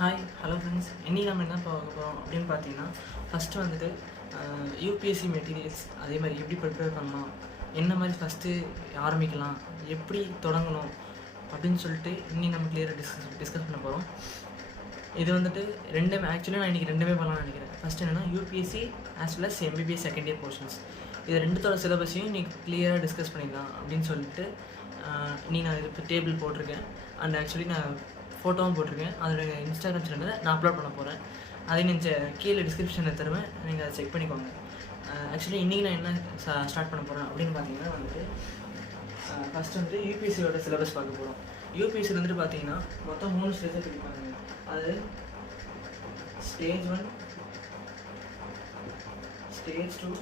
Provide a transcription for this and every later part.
Hi hello friends, இன்றைக்கி நம்ம என்ன பார்க்க போகிறோம் அப்படின்னு பார்த்தீங்கன்னா, ஃபஸ்ட்டு வந்துட்டு யூபிஎஸ்சி மெட்டீரியல்ஸ் அதே மாதிரி எப்படி ப்ரிப்பேர் பண்ணலாம், என்ன மாதிரி ஃபஸ்ட்டு ஆரம்பிக்கலாம், எப்படி தொடங்கணும் அப்படின்னு சொல்லிட்டு இன்னைக்கு நம்ம கிளியராக டிஸ்கஸ் பண்ண போகிறோம். இது வந்துட்டு ஆக்சுவலி நான் இன்றைக்கி ரெண்டுமே பண்ணலாம்னு நினைக்கிறேன். ஃபஸ்ட்டு என்னென்னா UPSC as well as MBBS second year portions, இது ரெண்டுத்தோட சிலபஸையும் இன்றைக்கி கிளியராக டிஸ்கஸ் பண்ணிடலாம் அப்படின்னு சொல்லிட்டு நீ நான் இது டேபிள் போட்டிருக்கேன். அண்ட் ஆக்சுவலி நான் ஃபோட்டோவும் போட்டிருக்கேன். அதோட இன்ஸ்டாகிராம் சேனலில் நான் அப்லோட் பண்ண போகிறேன். அதை நீங்கள் கீழே டிஸ்கிரிப்ஷனில் தருவேன், நீங்கள் அதை செக் பண்ணிக்கோங்க. ஆக்சுவலி இன்றைக்கி நான் என்ன ஸ்டார்ட் பண்ண போகிறேன் அப்படின்னு பார்த்தீங்கன்னா வந்துட்டு ஃபஸ்ட்டு வந்துட்டு யூபிஎஸ்சியோட சிலபஸ் பார்க்க போகிறோம். யூபிஎஸ்சியில் வந்துட்டு பார்த்தீங்கன்னா மொத்தம் 3 ஸ்டேஜை பிரிப்பாங்க. அது ஸ்டேஜ் 1, ஸ்டேஜ் 2,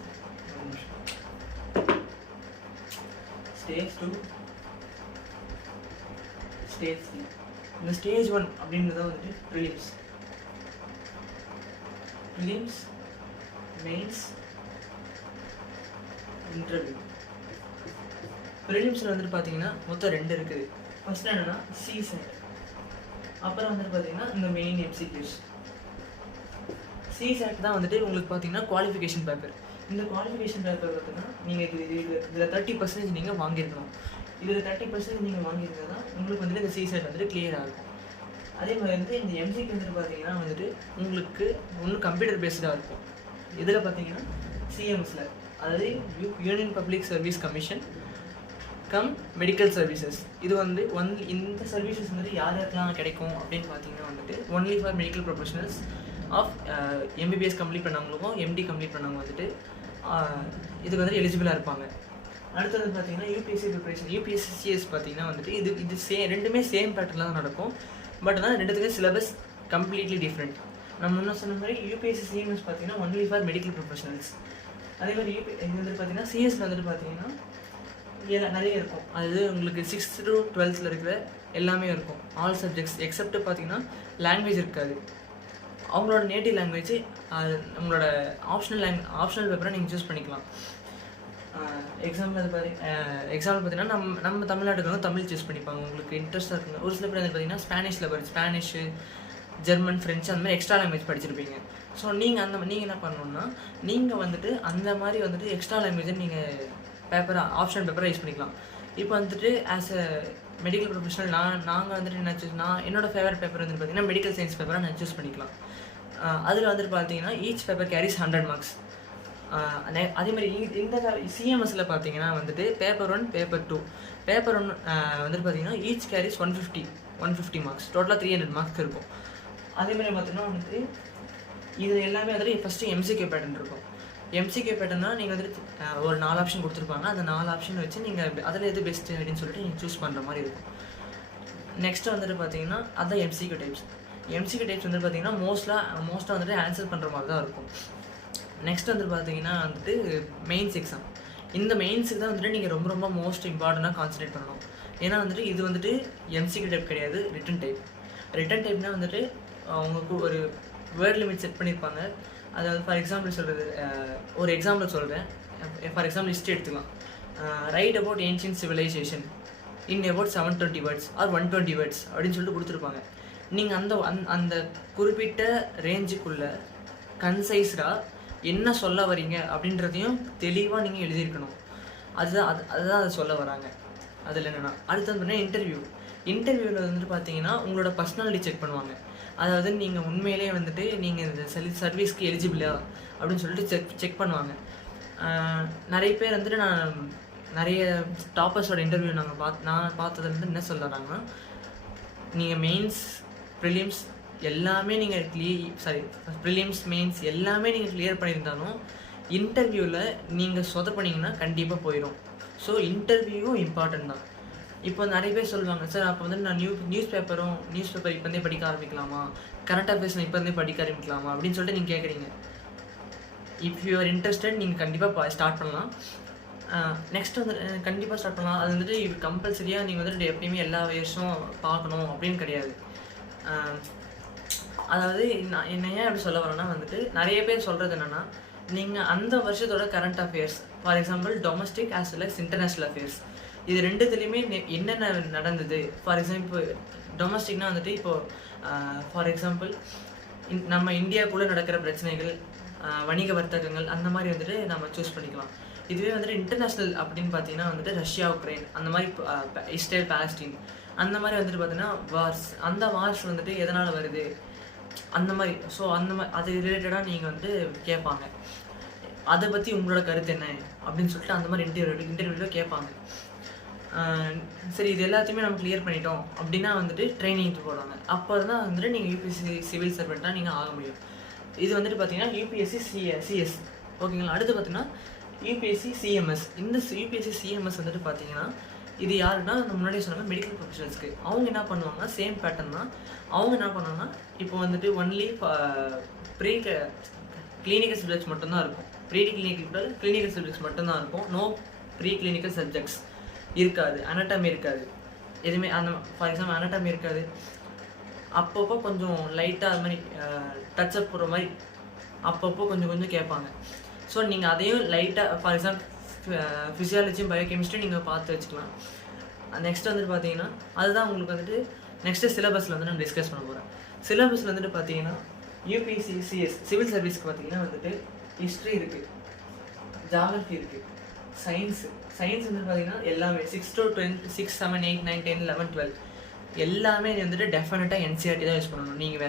ஸ்டேஜ் 2, ஸ்டேஜ் 3. இந்த ஸ்டேஜ் 1 அப்படின்றத வந்துட்டு ப்ரிலிம்ஸ், மெயின்ஸ், இன்டர்வியூ. ப்ரிலிம்ஸில் வந்துட்டு பார்த்தீங்கன்னா மொத்தம் 2 இருக்குது. ஃபஸ்ட்டு என்னென்னா சிசெட், அப்புறம் வந்துட்டு பார்த்தீங்கன்னா இந்த மெயின் எம்சிக்யூஸ். சிசெட் தான் வந்துட்டு உங்களுக்கு பார்த்தீங்கன்னா குவாலிஃபிகேஷன் பேப்பர். இந்த குவாலிஃபிகேஷன் பேப்பர் பார்த்தீங்கன்னா நீங்கள் இதில் 30% நீங்கள் வாங்கியிருக்கணும். இதில் 30% நீங்கள் வாங்கியிருந்தா உங்களுக்கு வந்துட்டு இந்த சிசெட் வந்துட்டு கிளியர் ஆகும். அதே மாதிரி வந்துட்டு இந்த எம்சிக்கு வந்துட்டு பார்த்தீங்கன்னா வந்துட்டு உங்களுக்கு ஒன்று கம்ப்யூட்டர் பேஸ்டாக இருக்கும். இதில் பார்த்தீங்கன்னா சிஎம்எஸில், அதாவது union public service commission come medical services. இது வந்து இந்த சர்வீசஸ் வந்துட்டு யார் யாருக்கெல்லாம் கிடைக்கும் அப்படின்னு பார்த்தீங்கன்னா வந்துட்டு only for medical professionals of MBBS complete பண்ணவங்களுக்கும் எம்டி கம்ப்ளீட் பண்ணவங்க வந்துட்டு இதுக்கு வந்துட்டு எலிஜிபிளாக இருப்பாங்க. அடுத்தது பார்த்தீங்கன்னா யூபிஎஸ்சி ப்ரிப்பரேஷன், யூபிஎஸ்சிஎஸ் பார்த்தீங்கன்னா வந்துட்டு இது ரெண்டுமே சேம் பேட்டர்னில் தான் நடக்கும். பட் ஆனால் ரெண்டுத்துக்கு சிலபஸ் கம்ப்ளீட்லி டிஃப்ரெண்ட். நம்ம முன்ன சொன்ன மாதிரி யூபிஎஸ்சி சிஎம்எஸ் பார்த்தீங்கன்னா ஒன்லி ஃபார் மெடிக்கல் ப்ரொஃபஷனல்ஸ். அதே மாதிரி இது வந்துட்டு பார்த்தீங்கன்னா சிஎஸ் வந்துட்டு பார்த்தீங்கன்னா நிறைய இருக்கும். அது உங்களுக்கு 6th to 12th இருக்கிற எல்லாமே இருக்கும், ஆல் சப்ஜெக்ட்ஸ் எக்ஸப்ட் பார்த்தீங்கன்னா லாங்குவேஜ் இருக்காது. அவங்களோட நேட்டிவ் லாங்குவேஜ் உங்களோட ஆப்ஷனல் பேப்பரை நீங்கள் சூஸ் பண்ணிக்கலாம். எக்ஸாம்பிள் பார்த்தீங்கன்னா நம்ம தமிழ்நாட்டுக்கு வந்து தமிழ் சூஸ் பண்ணிப்பாங்க, உங்களுக்கு இன்ட்ரெஸ்ட்டாக இருக்குங்க. ஒரு சில பேர் வந்து பார்த்தீங்கன்னா ஸ்பானிஷு, ஜெர்மன், ஃப்ரெஞ்சு அந்த மாதிரி எக்ஸ்ட்ரா லாங்குவேஜ் படிச்சிருப்பீங்க. ஸோ நீங்கள் என்ன பண்ணணுன்னா நீங்கள் வந்துட்டு அந்த மாதிரி வந்துட்டு எக்ஸ்ட்ரா லாங்குவேஜை நீங்கள் ஆப்ஷன் பேப்பரை யூஸ் பண்ணிக்கலாம். இப்போ வந்துட்டு ஆஸ் அ மெடிக்கல் ப்ரொஃபஷனல் நாங்கள் வந்துட்டு என்னோடய ஃபேவரட் பேப்பர் வந்துட்டு பார்த்தீங்கன்னா மெடிக்கல் சயின்ஸ் பேப்பரை நான் சூஸ் பண்ணிக்கலாம். அதில் வந்துட்டு பார்த்தீங்கன்னா ஈச் பேப்பர் கேரிஸ் 100 மார்க்ஸ். அதே மாதிரி இந்த சிஎம்எஸில் பார்த்தீங்கன்னா வந்துட்டு பேப்பர் 1, பேப்பர் 2. பேப்பர் 1 வந்துட்டு பார்த்தீங்கன்னா ஈச் கேரிஸ் 150 மார்க்ஸ், டோட்டலாக 300 மார்க்ஸ் இருக்கும். அதே மாதிரி பார்த்தீங்கன்னா வந்துட்டு இது எல்லாமே வந்துட்டு ஃபஸ்ட்டு எம்சிக்யூ பேட்டர்ன் இருக்கும். எம்சிக்யூ பேட்டர்னா நீங்கள் வந்துட்டு ஒரு 4 ஆப்ஷன் கொடுத்துருப்பாங்க. அந்த 4 ஆப்ஷன் வச்சு நீங்கள் அதில் எது பெஸ்ட்டு அப்படின்னு சொல்லிட்டு நீங்கள் சூஸ் பண்ணுற மாதிரி இருக்கும். நெக்ஸ்ட்டு வந்துட்டு பார்த்தீங்கன்னா அதான் எம்சிக்யூ டைப்ஸ் வந்துட்டு பார்த்தீங்கன்னா மோஸ்ட்டாக வந்துட்டு ஆன்சர் பண்ணுற மாதிரி தான் இருக்கும். நெக்ஸ்ட் வந்துட்டு பார்த்தீங்கன்னா வந்துட்டு மெயின்ஸ் எக்ஸாம். இந்த மெயின்ஸுக்கு தான் வந்துட்டு நீங்கள் ரொம்ப மோஸ்ட் இம்பார்ட்டண்ட்டாக கான்சன்ட்ரேட் பண்ணணும். ஏன்னா வந்துட்டு இது வந்துட்டு எம்சிக்யூ டைப் கிடையாது, ரிட்டன் டைப்னால் வந்துட்டு அவங்களுக்கு ஒரு வேர்ட் லிமிட் செட் பண்ணியிருப்பாங்க. அதாவது ஃபார் எக்ஸாம்பிள் ஒரு எக்ஸாம்பிள் சொல்கிறேன். ஃபார் எக்ஸாம்பிள் ஹிஸ்ட்ரி எடுத்துக்கலாம். Write about ancient civilisation in about 720 words or 120 words அப்படின்னு சொல்லிட்டு கொடுத்துருப்பாங்க. நீங்கள் அந்த குறிப்பிட்ட ரேஞ்சுக்குள்ளே கன்சைஸ்டாக என்ன சொல்ல வரீங்க அப்படின்றதையும் தெளிவாக நீங்கள் எழுதியிருக்கணும். அதுதான் அதை சொல்ல வராங்க. அதில் என்னென்னா அடுத்தது பார்த்தீங்கன்னா இன்டர்வியூவில் வந்துட்டு பார்த்தீங்கன்னா உங்களோட பர்சனாலிட்டி செக் பண்ணுவாங்க. அதாவது நீங்கள் உண்மையிலே வந்துட்டு நீங்கள் இந்த சர்வீஸ்க்கு எலிஜிபிளா அப்படின்னு சொல்லிட்டு செக் பண்ணுவாங்க. நிறைய பேர் வந்துட்டு நிறைய டாப்பர்ஸோட இன்டர்வியூ நான் பார்த்தது வந்து என்ன சொல்கிறாங்கன்னா, நீங்கள் மெயின்ஸ், ப்ரிலிம்ஸ் எல்லாமே நீங்கள் ப்ரிலிம்ஸ், மெயின்ஸ் எல்லாமே நீங்கள் கிளியர் பண்ணியிருந்தாலும் இன்டர்வியூவில் நீங்கள் சொதப்பினீங்கன்னா கண்டிப்பாக போயிடும். ஸோ இன்டர்வியூவும் இம்பார்ட்டன்ட் தான். இப்போ நிறைய பேர் சொல்லுவாங்க, சார் அப்போ வந்து நான் நியூஸ் பேப்பர் இப்போந்தே படிக்க ஆரம்பிக்கலாமா, கரண்ட் அஃபேர்ஸ் இப்போந்தே படிக்க ஆரம்பிக்கலாமா அப்படின்னு சொல்லிட்டு நீங்கள் கேட்குறீங்க. இஃப் யூ ஆர் இன்ட்ரெஸ்டட் நீங்கள் கண்டிப்பாக ஸ்டார்ட் பண்ணலாம். நெக்ஸ்ட் வந்து கண்டிப்பாக ஸ்டார்ட் பண்ணலாம். அது வந்துட்டு இது கம்பல்சரியாக நீங்கள் வந்துட்டு எப்பயுமே எல்லா வயசும் பார்க்கணும் அப்படின்னு கிடையாது. அதாவது நான் ஏன் அப்படி சொல்ல வரேன்னா வந்துட்டு நிறைய பேர் சொல்கிறது என்னென்னா, நீங்கள் அந்த வருஷத்தோட current affairs, for example domestic as well as international affairs, இது ரெண்டுத்துலேயுமே என்னென்ன நடந்தது. ஃபார் எக்ஸாம்பிள் டொமஸ்டிக்னா வந்துட்டு இப்போது ஃபார் எக்ஸாம்பிள் நம்ம இந்தியாவுக்குள்ளே நடக்கிற பிரச்சனைகள், வணிக வர்த்தகங்கள், அந்த மாதிரி வந்துட்டு நம்ம சூஸ் பண்ணிக்கலாம். இதுவே வந்துட்டு இன்டர்நேஷ்னல் அப்படின்னு பார்த்தீங்கன்னா வந்துட்டு ரஷ்யா உக்ரைன், அந்த மாதிரி இஸ்ரேல் பாலஸ்டீன், அந்த மாதிரி வந்துட்டு பார்த்தீங்கன்னா வார்ஸ். அந்த வார்ஸ் வந்துட்டு எதனால் வருது அந்த மாதிரி. ஸோ அந்த மாதிரி அது ரிலேட்டடாக நீங்கள் வந்து கேட்பாங்க. அதை பற்றி உங்களோட கருத்து என்ன அப்படின்னு சொல்லிட்டு அந்த மாதிரி இன்டர்வியூவில் கேட்பாங்க. சரி, இது எல்லாத்தையுமே நம்ம கிளியர் பண்ணிட்டோம் அப்படின்னா வந்துட்டு ட்ரைனிங்க்கு போடுவாங்க. அப்போ தான் வந்துட்டு நீங்கள் யூபிஎஸ்சி சிவில் சர்வெண்ட்டாக நீங்கள் ஆக முடியும். இது வந்துட்டு பார்த்தீங்கன்னா யூபிஎஸ்சி சிஎஸ், ஓகேங்களா. அடுத்து பார்த்தீங்கன்னா யூபிஎஸ்சி சிஎம்எஸ். இந்த யூபிஎஸ்சி சிஎம்எஸ் வந்துட்டு பார்த்தீங்கன்னா இது யாருன்னா நம்ம முன்னாடியே சொன்னாங்க மெடிக்கல் ப்ரொஃபஷனல்ஸ்க்கு. அவங்க என்ன பண்ணுவாங்கன்னா சேம் பேட்டர்ன் தான். அவங்க என்ன பண்ணுவாங்கன்னா இப்போ வந்துட்டு ஒன்லி ப்ரீ கிளினிக்கல் சப்ஜெக்ட்ஸ் மட்டும்தான் இருக்கும். கிளினிக்கல் சப்ஜெக்ட்ஸ் மட்டும்தான் இருக்கும். நோ ப்ரீ கிளினிக்கல் சப்ஜெக்ட்ஸ் இருக்காது. அனாட்டமி இருக்காது, எதுவுமே. அந்த ஃபார் எக்ஸாம்பிள் அனாட்டமி இருக்காது. அப்பப்போ கொஞ்சம் லைட்டாக அது மாதிரி டச்சப் போடுற மாதிரி அப்பப்போ கொஞ்சம் கொஞ்சம் கேட்பாங்க. ஸோ நீங்கள் அதையும் லைட்டாக ஃபார் எக்ஸாம்பிள் ஃபிசியாலஜியும் பயோகெமிஸ்ட்ரி நீங்கள் பார்த்து வச்சுக்கலாம். நெக்ஸ்ட் வந்துட்டு பார்த்தீங்கன்னா அதுதான் உங்களுக்கு வந்துட்டு நெக்ஸ்ட்டு சிலபஸில் வந்து நான் டிஸ்கஸ் பண்ண போகிறேன். சிலபஸில் வந்துட்டு பார்த்தீங்கன்னா யூபிஎஸ்சி சிஎஸ் சிவில் சர்வீஸ்க்கு பார்த்தீங்கன்னா வந்துட்டு ஹிஸ்ட்ரி இருக்குது, ஜாகிரஃபி இருக்குது, சயின்ஸ் வந்துட்டு பார்த்தீங்கன்னா எல்லாமே 6 to 10, 6, 7, 8, 9, 10, 11, 12 எல்லாமே வந்துட்டு டெஃபினட்டாக என்சிஆர்டி தான் யூஸ் பண்ணணும். நீங்கள்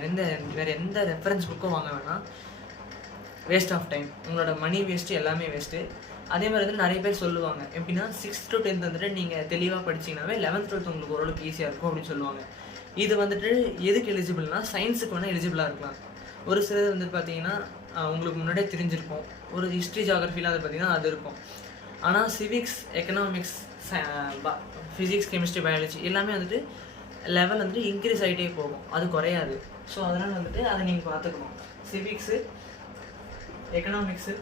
வேறு எந்த ரெஃபரன்ஸ் புக்கும் வாங்க வேணாம். வேஸ்ட் ஆஃப் டைம், உங்களோட மணி வேஸ்ட்டு, எல்லாமே வேஸ்ட்டு. அதே மாதிரி வந்துட்டு நிறைய பேர் சொல்லுவாங்க எப்படின்னா 6th to 10th வந்துட்டு நீங்கள் தெளிவாக படிச்சிங்கனாவே 11th 12th உங்களுக்கு ஓரளவுக்கு ஈஸியாக இருக்கும் அப்படின்னு சொல்லுவாங்க. இது வந்துட்டு எதுக்கு எலிஜிபிள்னா சயின்ஸுக்கு வேணால் எலிஜிபிளாக இருக்கலாம். ஒரு சிலது வந்துட்டு பார்த்தீங்கன்னா உங்களுக்கு முன்னாடியே தெரிஞ்சிருக்கும். ஒரு ஹிஸ்ட்ரி ஜாகிரஃபிலாம் அது பார்த்தீங்கன்னா அது இருக்கும். ஆனால் civics, economics, physics, chemistry, biology எல்லாமே வந்துட்டு லெவல் வந்துட்டு இன்க்ரீஸ் ஆகிட்டே போகும், அது குறையாது. ஸோ அதனால் வந்துட்டு அதை நீங்கள் பார்த்துக்கணும். சிவிக்ஸு, எக்கனாமிக்ஸு,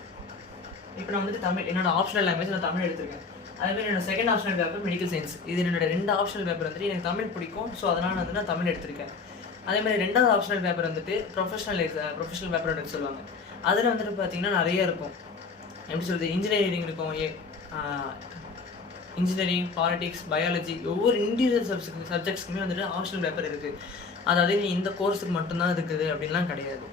இப்போ நான் வந்துட்டு தமிழ் என்னோட ஆப்ஷனல் லாங்குவேஜ் நான் தமிழ் எடுத்திருக்கேன். அதேமாதிரி என்னோட second optional paper medical science. இது என்னோட 2 ஆப்ஷனல் பேப்பர் வந்துட்டு எனக்கு தமிழ் பிடிக்கும். ஸோ அதனால் வந்து நான் தமிழ் எடுத்திருக்கேன். அதேமாதிரி 2வது ஆப்ஷனல் பேப்பர் வந்துட்டு ப்ரொஃபஷனல் பேப்பர் எடுத்து சொல்லுவாங்க. அதில் வந்துட்டு பார்த்தீங்கன்னா நிறைய இருக்கும். எப்படி சொல்கிறது, இன்ஜினியரிங் இருக்கும், இன்ஜினியரிங், பாலிட்டிக்ஸ், பயாலஜி, ஒவ்வொரு இண்டிவிஜுவல் சப்ஜெக்ட்ஸ்க்குமே வந்துட்டு ஆப்ஷனல் பேப்பர் இருக்குது. அதாவது நீ இந்த கோர்ஸுக்கு மட்டும்தான் இருக்குது அப்படின்லாம் கிடையாது.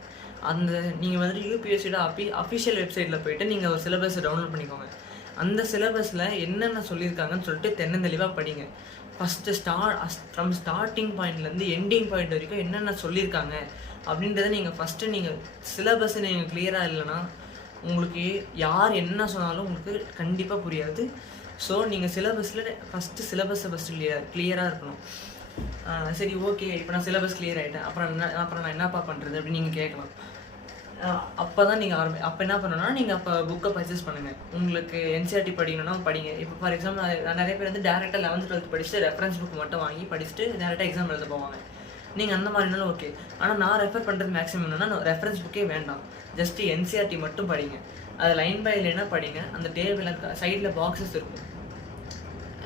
அந்த நீங்கள் வந்துட்டு யூபிஎஸ்சியோட அஃபிஷியல் வெப்சைட்டில் போய்ட்டு நீங்கள் ஒரு சிலபஸை டவுன்லோட் பண்ணிக்கோங்க. அந்த சிலபஸில் என்னென்ன சொல்லியிருக்காங்கன்னு சொல்லிட்டு தெளிவாக படிங்க. ஃபஸ்ட்டு ஃப்ரம் ஸ்டார்டிங் பாயிண்ட்லேருந்து எண்டிங் பாயிண்ட் வரைக்கும் என்னென்ன சொல்லியிருக்காங்க அப்படின்றத நீங்கள் ஃபஸ்ட்டு நீங்கள் சிலபஸை நீங்கள் கிளியராக இல்லைன்னா உங்களுக்கு யார் என்ன சொன்னாலும் உங்களுக்கு கண்டிப்பாக புரியாது. ஸோ நீங்கள் ஃபஸ்ட்டு சிலபஸை கிளியராக இருக்கணும். சரி, ஓகே, இப்போ நான் சிலபஸ் கிளியர் ஆகிட்டேன், அப்புறம் நான் என்னப்பா பண்ணுறது அப்படின்னு நீங்கள் கேட்கலாம். அப்போ தான் நீங்கள் அப்போ என்ன பண்ணணும்னா நீங்கள் அப்போ புக்கை பர்ச்சேஸ் பண்ணுங்கள். உங்களுக்கு என்சிஆர்டி படிக்கணும்னா படிங்க. இப்போ ஃபார் எக்ஸாம்பிள் நிறைய பேர் வந்து டேரெக்டாக 11th 12th படிச்சுட்டு ரெஃபரன்ஸ் புக் மட்டும் வாங்கி படிச்சுட்டு டேரெக்டாக எக்ஸாம் எழுத போவாங்க. நீங்கள் அந்த மாதிரினாலும் ஓகே. ஆனால் நான் ரெஃபர் பண்ணுறது மேக்ஸிமம் என்னென்னா ரெஃபரன்ஸ் புக்கே வேண்டாம், ஜஸ்ட்டு என்சிஆர்டி மட்டும் படிங்க. அது லைன் பை லைனாக படிங்க. அந்த டேபிளில் சைடில் பாக்ஸஸ் இருக்கும்.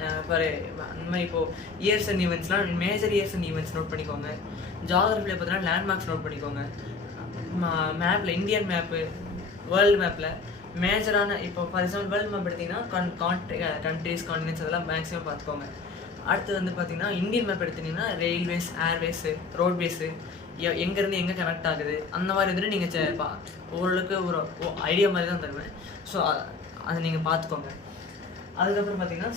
அந்த மாதிரி இப்போது இயர்ஸ் அண்ட் ஈவெண்ட்ஸ்லாம் major years and events note பண்ணிக்கோங்க. ஜாகிரஃபியில் பார்த்தீங்கன்னா லேண்ட்மார்க்ஸ் நோட் பண்ணிக்கோங்க. மேப்பில் இந்தியன் மேப்பு, வேர்ல்டு மேப்பில் மேஜரான இப்போ ஃபார் எக்ஸாம்பிள் வேர்ல்டு மேப் எடுத்திங்கன்னா கண்ட்ரிஸ், கான்டினென்ட்ஸ் அதெல்லாம் மேக்ஸிமம் பார்த்துக்கோங்க. அடுத்து வந்து பார்த்திங்கன்னா இந்தியன் மேப் எடுத்திங்கன்னா ரயில்வேஸ், ஏர்வேஸு, ரோட்வேஸு எங்கேருந்து எங்கே கனெக்ட் ஆகுது அந்த மாதிரி வந்துட்டு நீங்கள் ஓரளவுக்கு ஒரு ஐடியா மாதிரி தான் தருவேன். ஸோ அதை நீங்கள் பார்த்துக்கோங்க. அதுக்கப்புறம் பார்த்தீங்கன்னா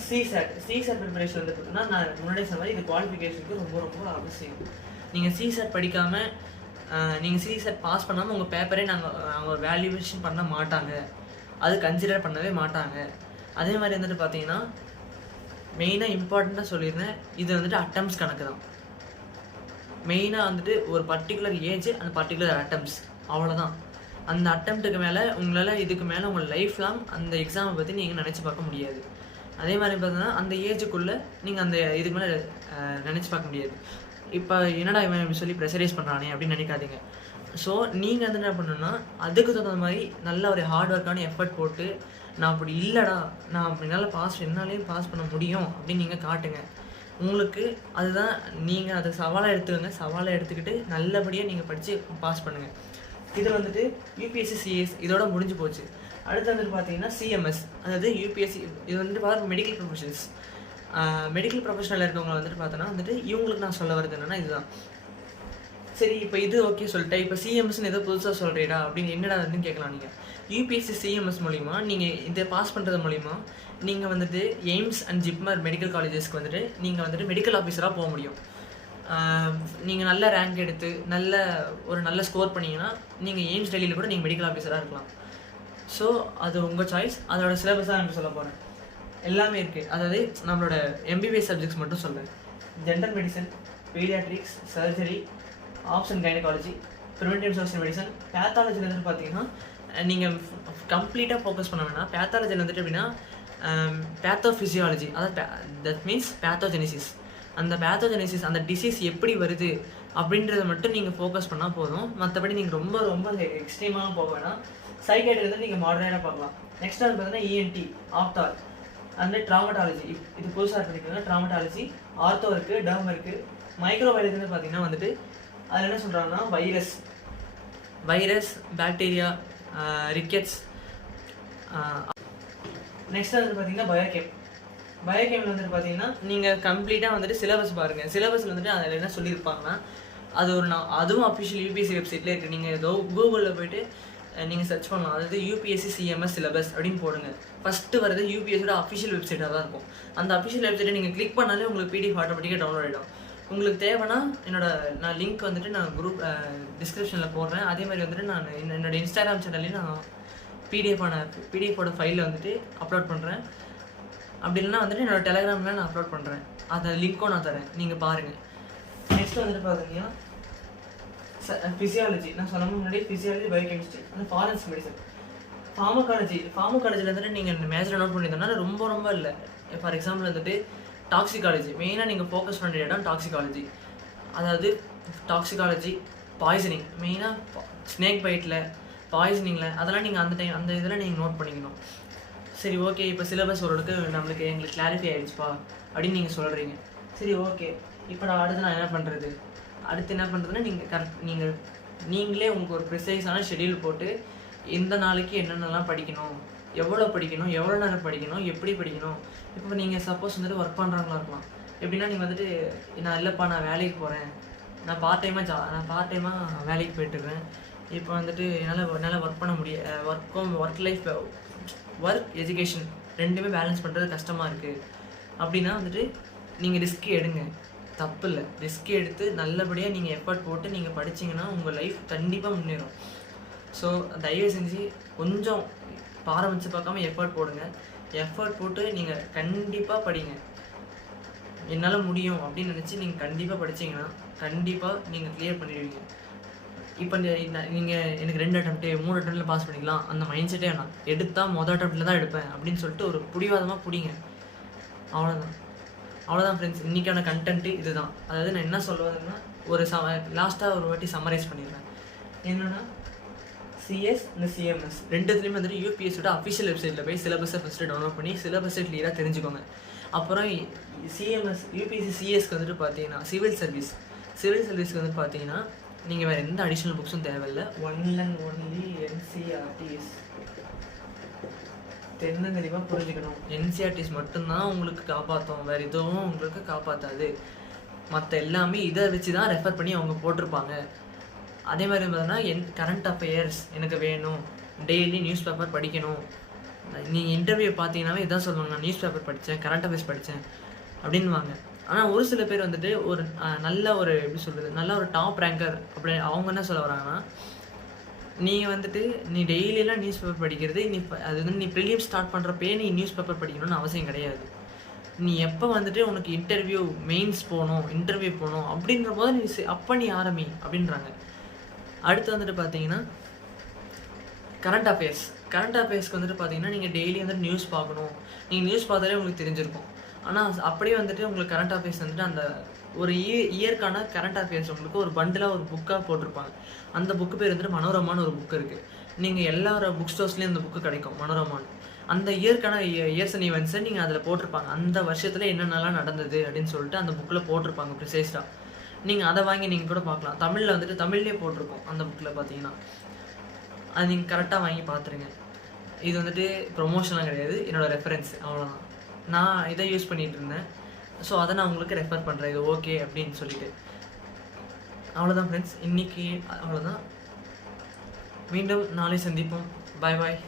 சிசேட் ப்ரிப்பரேஷன் வந்து பார்த்தீங்கன்னா நான் முன்னாடியே சொன்ன மாதிரி இது குவாலிஃபிகேஷனுக்கு ரொம்ப ரொம்ப அவசியம். நீங்கள் சிசேட் படிக்காமல் நீங்கள் சிசேட் பாஸ் பண்ணாமல் உங்கள் பேப்பரே அவங்க வேல்யூவேஷன் பண்ண மாட்டாங்க, அது கன்சிடர் பண்ணவே மாட்டாங்க. அதே மாதிரி வந்துட்டு பார்த்தீங்கன்னா மெயினாக இம்பார்ட்டண்ட்டாக சொல்லியிருந்தேன், இது வந்துட்டு அட்டம்ஸ் கணக்கு தான். மெயினாக வந்துட்டு ஒரு particular age and particular atoms, அவ்வளோதான். அந்த அட்டம்ப்ட்டுக்கு மேலே உங்களால் இதுக்கு மேலே உங்கள் லைஃப் லாங் அந்த எக்ஸாமை பற்றி நீங்கள் நினச்சி பார்க்க முடியாது. அதே மாதிரி பார்த்தீங்கன்னா அந்த ஏஜுக்குள்ளே நீங்கள் அந்த இதுக்கு மேலே நினச்சி பார்க்க முடியாது. இப்போ என்னடா இவன் இப்படி சொல்லி ப்ரெஷரைஸ் பண்ணுறானே அப்படின்னு நினைக்காதீங்க. ஸோ நீங்கள் வந்து என்ன பண்ணணுன்னா அதுக்கு தகுந்த மாதிரி நல்ல ஒரு ஹார்ட் ஒர்க்கான எஃபர்ட் போட்டு நான் அப்படி இல்லைடா, நான் என்னாலேயும் பாஸ் பண்ண முடியும் அப்படின்னு நீங்கள் காட்டுங்க. உங்களுக்கு அதுதான் நீங்கள் அதை சவாலாக எடுத்துக்கோங்க. சவாலாக எடுத்துக்கிட்டு நல்லபடியாக நீங்கள் படித்து பாஸ் பண்ணுங்கள். இது வந்துட்டு யூபிஎஸ்சி சிஎஸ் இதோட முடிஞ்சு போச்சு. அடுத்து வந்துட்டு பார்த்தீங்கன்னா சிஎம்எஸ், அதாவது யூபிஎஸ்சி இது வந்துட்டு மெடிக்கல் ப்ரொஃபஷன்ஸ். மெடிக்கல் ப்ரொஃபஷனில் இருக்கவங்க வந்துட்டு பார்த்தோன்னா வந்துட்டு இவங்களுக்கு நான் சொல்ல வருது என்னென்னா இதுதான். சரி இப்போ இது ஓகே சொல்லிட்டேன், இப்போ சிஎம்எஸ்ன்னு ஏதோ புதுசாக சொல்கிறீடா அப்படின்னு என்னடா அதுன்னு கேட்கலாம். நீங்கள் யூபிஎஸ்சி சிஎம்எஸ் மூலிமா நீங்கள் இதை பாஸ் பண்ணுறது மூலிமா நீங்கள் வந்துட்டு எய்ம்ஸ் அண்ட் ஜிப்மர் மெடிக்கல் காலேஜஸ்க்கு வந்துட்டு நீங்கள் வந்துட்டு மெடிக்கல் ஆஃபீஸராக போக முடியும். நீங்கள் நல்ல ரேங்க் எடுத்து நல்ல ஸ்கோர் பண்ணிங்கன்னா நீங்கள் எய்ம்ஸ் டெல்லியில் கூட நீங்கள் மெடிக்கல் ஆஃபீஸராக இருக்கலாம். ஸோ அது உங்கள் சாய்ஸ். அதோட சிலபஸ் தான் நான் சொல்ல போகிறேன். எல்லாமே இருக்குது. அதாவது நம்மளோட எம்பிபிஎஸ் சப்ஜெக்ட்ஸ் மட்டும் சொல்கிறேன். General medicine, paediatrics, surgery, obs and gynaecology, preventive social medicine. பேத்தாலஜியில் வந்துட்டு பார்த்தீங்கன்னா நீங்கள் கம்ப்ளீட்டாக ஃபோக்கஸ் பண்ண வேணாம். பேத்தாலஜியில் வந்துட்டு எப்படின்னா பேத்தோஃபிசியாலஜி, அதாவது தட் மீன்ஸ் பேத்தோஜெனிசிஸ். அந்த பேத்தோஜெனிசிஸ், அந்த டிசீஸ் எப்படி வருது அப்படின்றத மட்டும் நீங்கள் ஃபோக்கஸ் பண்ணால் போதும். மற்றபடி நீங்கள் ரொம்ப ரொம்ப எக்ஸ்ட்ரீமாக போக வேணாம். சைக்காட்ரி வந்து நீங்கள் மாடரேட்டாக பார்க்கலாம். நெக்ஸ்ட் வந்து பார்த்தீங்கன்னா இஎன்டி, ஆப்தால் அண்ட் ட்ராமட்டாலஜி. இது புதுசாக படிக்கிறது ட்ராமட்டாலஜி. ஆர்த்தோ இருக்குது, டர்ம் இருக்குது. மைக்ரோபயாலஜின்னு பார்த்தீங்கன்னா வந்துட்டு அதில் என்ன சொல்கிறாங்கன்னா வைரஸ், பாக்டீரியா, ரிக்கெட்ஸ். நெக்ஸ்ட் வந்து பார்த்தீங்கன்னா பயோகெமில் வந்துட்டு பார்த்தீங்கன்னா நீங்கள் கம்ப்ளீட்டாக வந்துட்டு சிலபஸ் பாருங்கள். சிலபஸில் வந்துட்டு அதில் என்ன சொல்லியிருப்பாங்கன்னா அது அதுவும் அஃபிஷியல் யூபிஎஸ்சி வெப்சைட்லேயே இருக்குது. நீங்கள் ஏதோ கூகுளில் போய்ட்டு நீங்கள் சர்ச் பண்ணலாம். அதாவது யூபிஎஸ்சி சிஎம்எஸ் சிலபஸ் அப்படின்னு போடுங்க. ஃபஸ்ட்டு வரது யூபிஎஸ்சியோட அஃபிஷியல் வெப்சைட்டாக தான் இருக்கும். அந்த அஃபிஷியல் வெப்சைட்டை நீங்கள் கிளிக் பண்ணாலே உங்களுக்கு பிடிஎஃப் ஆட்டோமேட்டிக்காக டவுன்லோட் ஆகிடும். உங்களுக்கு தேவைன்னா நான் லிங்க் வந்துட்டு நான் குரூப் டிஸ்கிரிப்ஷனில் போடுறேன். அதே மாதிரி வந்துட்டு நான் என்னோடய இன்ஸ்டாகிராம் சேனல்லையும் நான் பிடிஎஃபோட ஃபைலில் வந்துட்டு அப்லோட் பண்ணுறேன். அப்படி இல்லைனா வந்துட்டு என்னோடய டெலிகிராமில் நான் அப்லோட் பண்ணுறேன். அந்த லிங்க்கும் நான் தரேன், நீங்கள் பாருங்கள். நெக்ஸ்ட் வந்துட்டு பார்த்தீங்கன்னா ஃபிசியாலஜி. நான் சொன்ன முன்னாடி ஃபிசியாலஜி, பயோகெமிஸ்ட்ரி, அந்த ஃபாரன்சிக் மெடிசன். ஃபார்மகாலஜியில் வந்துட்டு நீங்கள் மேஜராக நோட் பண்ணியிருந்தோம்னா ரொம்ப ரொம்ப இல்லை. ஃபார் எக்ஸாம்பிள் வந்துட்டு டாக்ஸிகாலஜி. மெயினாக நீங்கள் ஃபோக்கஸ் பண்ணுற இடம் டாக்ஸிகாலஜி. அதாவது டாக்ஸிகாலஜி, பாய்சனிங், மெயினாக ஸ்னேக் பைட்டில், பாய்சனிங்கில், அதெல்லாம் நீங்கள் அந்த இதெல்லாம் நீங்கள் நோட் பண்ணிக்கணும். சரி ஓகே, இப்போ சிலபஸ் ஓரளவுக்கு எங்களுக்கு கிளாரிஃபை ஆகிடுச்சுப்பா அப்படின்னு நீங்கள் சொல்கிறீங்க. சரி ஓகே, இப்போ நான் என்ன பண்ணுறது? அடுத்து என்ன பண்ணுறதுன்னா நீங்களே உங்களுக்கு ஒரு ப்ரிசைஸான ஷெடியூல் போட்டு இந்த நாளைக்கு என்னென்னலாம் படிக்கணும், எவ்வளோ நேரம் படிக்கணும், எப்படி படிக்கணும். இப்போ நீங்கள் சப்போஸ் வந்துட்டு ஒர்க் பண்ணுறவங்களா இருக்கலாம். எப்படின்னா நீங்கள் வந்துட்டு இல்லைப்பா நான் வேலைக்கு போகிறேன், நான் பார்ட் டைமாக வேலைக்கு போயிட்டுருக்கேன், இப்போ வந்துட்டு என்னால் ஒர்க் பண்ண ஒர்க் எஜுகேஷன் ரெண்டுமே பேலன்ஸ் பண்ணுறது கஷ்டமாக இருக்குது அப்படின்னா வந்துட்டு நீங்கள் ரிஸ்க் எடுங்க, தப்பு இல்லை. ரிஸ்க் எடுத்து நல்லபடியாக நீங்கள் எஃபர்ட் போட்டு நீங்கள் படிச்சிங்கன்னா உங்கள் லைஃப் கண்டிப்பாக முன்னேறும். ஸோ தயவு செஞ்சு கொஞ்சம் பாரமிச்சு பார்க்காம எஃபர்ட் போடுங்க. எஃபர்ட் போட்டு நீங்கள் கண்டிப்பாக படிங்க. என்னால் முடியும் அப்படின்னு நினச்சி நீங்கள் கண்டிப்பாக படிச்சிங்கன்னா கண்டிப்பாக நீங்கள் கிளியர் பண்ணிடுவீங்க. இப்போ நீங்கள் எனக்கு 2 அட்டெம்ப்ட்டு 3 அட்டெம்ப்டில் பாஸ் பண்ணிக்கலாம் அந்த மைண்ட் செட்டே வேணாம். எடுத்தால் மொதல் அட்டெம்ப்டில் தான் எடுப்பேன் அப்படின்னு சொல்லிட்டு ஒரு பிடிவாதமாக பிடிங்க. அவ்வளோதான் ஃப்ரெண்ட்ஸ். இன்றைக்கான கண்டென்ட்டு இதுதான். அதாவது நான் என்ன சொல்லுவதுன்னா லாஸ்ட்டாக ஒரு வாட்டி சம்மரைஸ் பண்ணிடுறேன். என்னென்னா சிஎஸ் இந்த சிஎம்எஸ் ரெண்டுத்துலேயுமே வந்துட்டு யூபிஎஸ்சியோட அஃபிஷியல் வெப்சைட்டில் போய் சிலபஸை ஃபஸ்ட்டு டவுன்லோட் பண்ணி சிலபஸை கிளியராக தெரிஞ்சுக்கோங்க. அப்புறம் யூபிஎஸ்சி சிஎஸ்க்கு வந்துட்டு பார்த்தீங்கன்னா சிவில் சர்வீஸ்க்கு வந்து பார்த்தீங்கன்னா நீங்கள் வேறு எந்த அடிஷ்னல் புக்ஸும் தேவையில்லை. ஒன்லி என்சிஆர்டிஸ் தெளிவாக புரிஞ்சுக்கணும். என்சிஆர்டிஸ் மட்டும்தான் உங்களுக்கு காப்பாற்றும், வேறு எதுவும் உங்களுக்கு காப்பாற்றாது. மற்ற எல்லாமே இதை வச்சு தான் ரெஃபர் பண்ணி அவங்க போட்டிருப்பாங்க. அதே மாதிரி பார்த்தீங்கன்னா கரண்ட் அஃபேர்ஸ் எனக்கு வேணும், டெய்லி நியூஸ் பேப்பர் படிக்கணும். நீங்கள் இன்டர்வியூ பார்த்தீங்கன்னாவே இதான் சொல்லுவாங்க, நான் நியூஸ் பேப்பர் படித்தேன், கரண்ட் அஃபேர்ஸ் படித்தேன் அப்படின்வாங்க. ஆனால் ஒரு சில பேர் வந்துட்டு நல்ல ஒரு டாப் ரேங்கர் அப்படி அவங்க என்ன சொல்ல வராங்கன்னா, நீ டெய்லியெலாம் நியூஸ் பேப்பர் படிக்கிறது நீ ப்ரிலிம்ஸ் ஸ்டார்ட் பண்ணுறப்பே நீ நியூஸ் பேப்பர் படிக்கணும்னு அவசியம் கிடையாது. நீ எப்போ வந்துட்டு உனக்கு மெயின்ஸ் இன்டர்வியூ போகணும் அப்படின்ற போது அப்போ நீ ஆரம்பி அப்படின்றாங்க. அடுத்து வந்துட்டு பார்த்தீங்கன்னா கரண்ட் அஃபேர்ஸ்க்கு வந்துட்டு பார்த்தீங்கன்னா நீங்கள் டெய்லி வந்துட்டு நியூஸ் பார்க்கணும். நீங்கள் நியூஸ் பார்த்தாலே உங்களுக்கு தெரிஞ்சிருக்கும். ஆனால் அப்படியே வந்துட்டு உங்களுக்கு கரண்ட் அஃபேர்ஸ் வந்துட்டு அந்த ஒரு இயற்கான கரண்ட் அஃபேர்ஸ் உங்களுக்கு ஒரு பண்டிலாக ஒரு புக்காக போட்டிருப்பாங்க. அந்த புக்கு பேர் வந்துட்டு மனோரமான்னு ஒரு புக்கு இருக்குது. நீங்கள் எல்லாரோட புக் ஸ்டோர்ஸ்லேயும் அந்த புக்கு கிடைக்கும், மனோரமான்னு. அந்த இயற்கான இயர்ஸ் அண்ட் ஈவெண்ட்ஸை நீங்கள் அதில் போட்டிருப்பாங்க. அந்த வருஷத்தில் என்னென்னலாம் நடந்தது அப்படின்னு சொல்லிட்டு அந்த புக்கில் போட்டிருப்பாங்க ப்ரிசைஸ்டாக. நீங்கள் அதை வாங்கி நீங்கள் கூட பார்க்கலாம். தமிழில் வந்துட்டு தமிழ்லேயே போட்டிருக்கோம் அந்த புக்கில் பார்த்தீங்கன்னா. அது நீங்கள் கரெக்டாக வாங்கி பார்த்துருங்க. இது வந்துட்டு ப்ரொமோஷனாக கிடையாது, என்னோடய ரெஃபரன்ஸ், அவ்வளோதான். நான் இதை யூஸ் பண்ணிகிட்டு இருந்தேன். ஸோ அதை நான் உங்களுக்கு ரெஃபர் பண்ணுறேன், இது ஓகே அப்படின்னு சொல்லிட்டு. அவ்வளோதான் ஃப்ரெண்ட்ஸ், இன்றைக்கி அவ்வளோதான். மீண்டும் நாளை சந்திப்போம். பாய் பாய்.